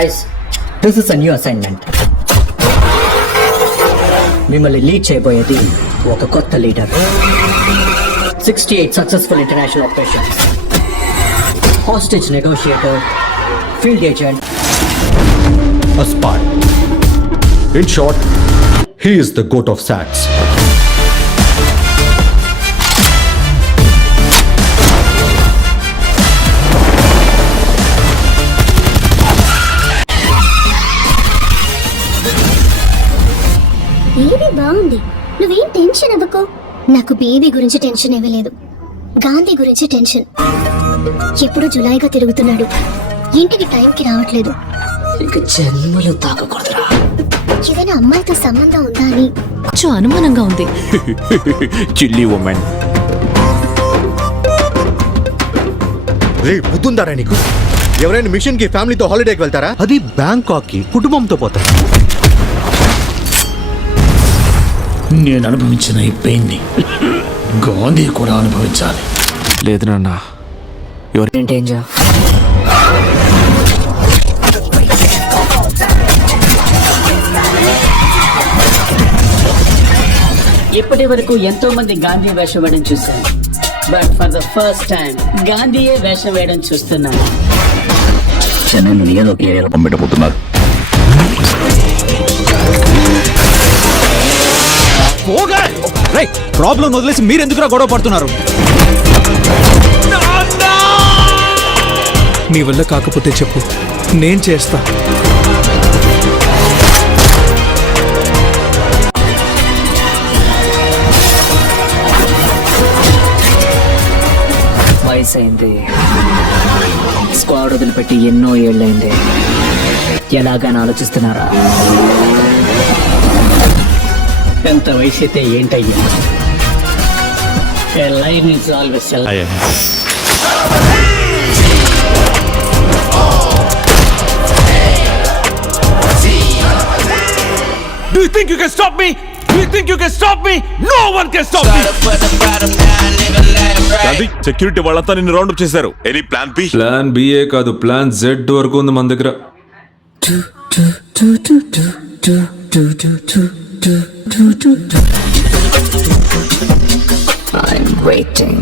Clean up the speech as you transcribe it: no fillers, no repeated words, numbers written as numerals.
Guys, this is a new assignment. మిమ్మల్ని lead చేయబోయేది ఒక కొత్త leader. 68 successful international operations, hostage negotiator, field agent, a spy. In short, he is the goat of SATs. Baby బాగుంది, నువ్వేం tension అవ్వకు. నాకు baby గురించి tension ఇవ్వలేదు, గాంధీ గురించి టెన్షన్. ఎప్పుడు జులైగా తిరుగుతున్నాడు, ఇంటికి టైంకి రావట్లేదు. ఇక జన్మలో తాకకూడదురా. ఏదైనా అమ్మాయితో సంబంధం ఉందా అని కొంచెం అనుమానంగా ఉంది. Chilli women. రే బుద్ధుందారా నీకు? ఎవరైనా మిషన్ కి ఫ్యామిలీతో హాలిడేకి వెళ్తారా? అది బ్యాంకాక్ కి కుటుంబంతో పోతారు. నేను అనుభవించిన ఈ పెయిన్ ని గాంధీ కూడా అనుభవించాలి. లేదు నాన్న, డేంజర్. ఇప్పటి వరకు ఎంతో మంది గాంధీ వేషం వేయడం చూశాను, but for the first time గాంధీయే వేషం వేయడం చూస్తున్నాను. చెన్నైలో ఏదో ఒక ఏరియాలో పంపించబోతున్నారు. ప్రాబ్లం వదిలేసి మీరెందుకురా గొడవ పడుతున్నారు? నీ వల్ల కాకపోతే చెప్పు, నేను చేస్తా. వయసైంది, స్క్వాడ్ వదిలిపెట్టి ఎన్నో ఏళ్ళైంది. ఎలాగని ఆలోచిస్తున్నారా? ఎంత వయసు అయితే ఏంటయ్యా? Life is always Do you think you can stop me? Do you think you can stop me? No one can stop me. Gandhi, security వాళ్ళంతా నిన్ను రౌండ్ అప్ చేశారు. Any plan B? ప్లాన్ బిఏ కాదు, ప్లాన్ జెడ్ వరకు ఉంది మన దగ్గర. I'm waiting.